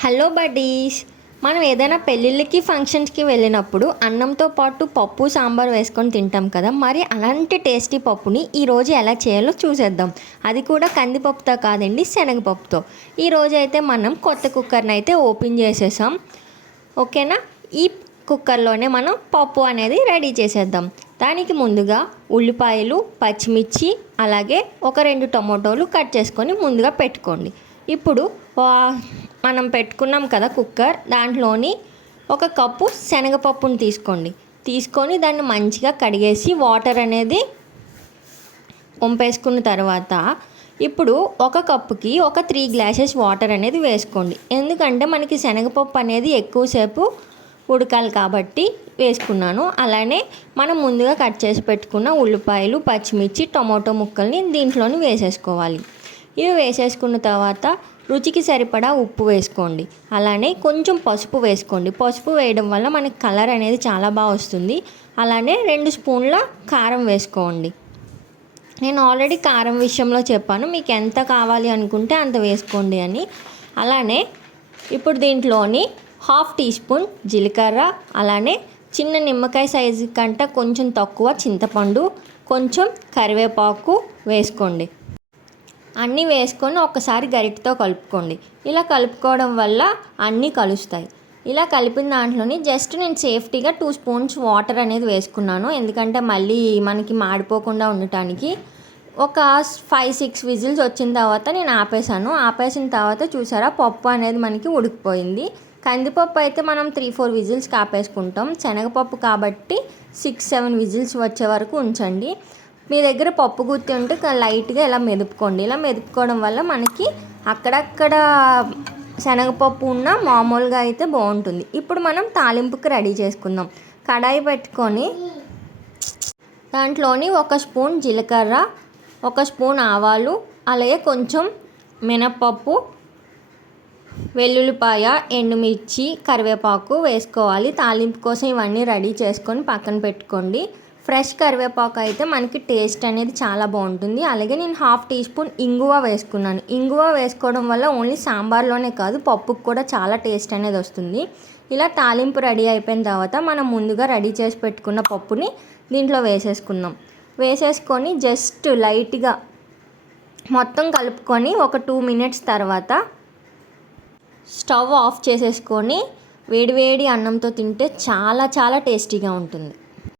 Hello buddies. మనం ఏదైనా పెళ్ళిళ్ళకి ఫంక్షన్స్కి వెళ్ళినప్పుడు అన్నంతో పాటు పప్పు సాంబార్ వేసుకొని తింటాం కదా. మరి అలాంటి టేస్టీ పప్పుని ఈరోజు ఎలా చేయాలో చూసేద్దాం. అది కూడా కందిపప్పుతో కాదండి శనగపప్పుతో. ఈరోజు అయితే మనం కొత్త కుక్కర్ని అయితే ఓపెన్ చేసేసాం. ఓకేనా? ఈ కుక్కర్లోనే మనం పప్పు అనేది రెడీ చేసేద్దాం. దానికి ముందుగా ఉల్లిపాయలు పచ్చిమిర్చి అలాగే ఒక రెండు టమోటోలు కట్ చేసుకొని ముందుగా పెట్టుకోండి. ఇప్పుడు వా- మనం పెట్టుకున్నాం కదా కుక్కర్ దాంట్లోని ఒక కప్పు శనగపప్పును తీసుకోండి. తీసుకొని దాన్ని మంచిగా కడిగేసి వాటర్ అనేది వంపేసుకున్న తర్వాత ఇప్పుడు ఒక కప్పుకి ఒక త్రీ గ్లాసెస్ వాటర్ అనేది వేసుకోండి. ఎందుకంటే మనకి శనగపప్పు అనేది ఎక్కువసేపు ఉడకాలి కాబట్టి వేసుకున్నాను. అలానే మనం ముందుగా కట్ చేసి పెట్టుకున్న ఉల్లిపాయలు పచ్చిమిర్చి టొమాటో ముక్కల్ని దీంట్లోని వేసేసుకోవాలి. ఇవి వేసేసుకున్న తర్వాత రుచికి సరిపడా ఉప్పు వేసుకోండి. అలానే కొంచెం పసుపు వేసుకోండి. పసుపు వేయడం వల్ల మనకి కలర్ అనేది చాలా బాగా వస్తుంది. అలానే రెండు స్పూన్ల కారం వేసుకోండి. నేను ఆల్రెడీ కారం విషయంలో చెప్పాను. మీకు ఎంత కావాలి అనుకుంటే అంత వేసుకోండి అని. అలానే ఇప్పుడు దీంట్లోని హాఫ్ టీ స్పూన్ జీలకర్ర అలానే చిన్న నిమ్మకాయ సైజు కంటే కొంచెం తక్కువ చింతపండు కొంచెం కరివేపాకు వేసుకోండి. అన్నీ వేసుకొని ఒకసారి గరిటతో కలుపుకోండి. ఇలా కలుపుకోవడం వల్ల అన్నీ కలుస్తాయి. ఇలా కలిపిన దాంట్లోని జస్ట్ నేను సేఫ్టీగా టూ స్పూన్స్ వాటర్ అనేది వేసుకున్నాను. ఎందుకంటే మళ్ళీ మనకి మాడిపోకుండా ఉండటానికి ఒక ఫైవ్ సిక్స్ విజిల్స్ వచ్చిన తర్వాత నేను ఆపేసాను ఆపేసిన తర్వాత చూసారా పప్పు అనేది మనకి ఉడికిపోయింది. కందిపప్పు అయితే మనం త్రీ ఫోర్ విజిల్స్ ఆపేసుకుంటాం. శనగపప్పు కాబట్టి సిక్స్ సెవెన్ విజిల్స్ వచ్చే వరకు ఉంచండి. మీ దగ్గర పప్పు గుత్తి ఉంటే లైట్గా ఇలా మెదుపుకోండి. ఇలా మెదుపుకోవడం వల్ల మనకి అక్కడక్కడ శనగపప్పు ఉన్న మామూలుగా అయితే బాగుంటుంది. ఇప్పుడు మనం తాలింపుకి రెడీ చేసుకుందాం. కడాయి పెట్టుకొని దాంట్లోని ఒక స్పూన్ జీలకర్ర ఒక స్పూన్ ఆవాలు అలాగే కొంచెం మినప్పప్పు వెల్లుల్లిపాయ ఎండుమిర్చి కరివేపాకు వేసుకోవాలి. తాలింపు కోసం ఇవన్నీ రెడీ చేసుకొని పక్కన పెట్టుకోండి. ఫ్రెష్ కరివేపాకు అయితే మనకి టేస్ట్ అనేది చాలా బాగుంటుంది. అలాగే నేను హాఫ్ టీ స్పూన్ ఇంగువ వేసుకున్నాను. ఇంగువ వేసుకోవడం వల్ల ఓన్లీ సాంబార్లోనే కాదు పప్పుకు కూడా చాలా టేస్ట్ అనేది వస్తుంది. ఇలా తాలింపు రెడీ అయిపోయిన తర్వాత మనం ముందుగా రెడీ చేసి పెట్టుకున్న పప్పుని దీంట్లో వేసేసుకుందాం. వేసేసుకొని జస్ట్ లైట్గా మొత్తం కలుపుకొని ఒక టూ మినిట్స్ తర్వాత స్టవ్ ఆఫ్ చేసేసుకొని వేడివేడి అన్నంతో తింటే చాలా చాలా టేస్టీగా ఉంటుంది.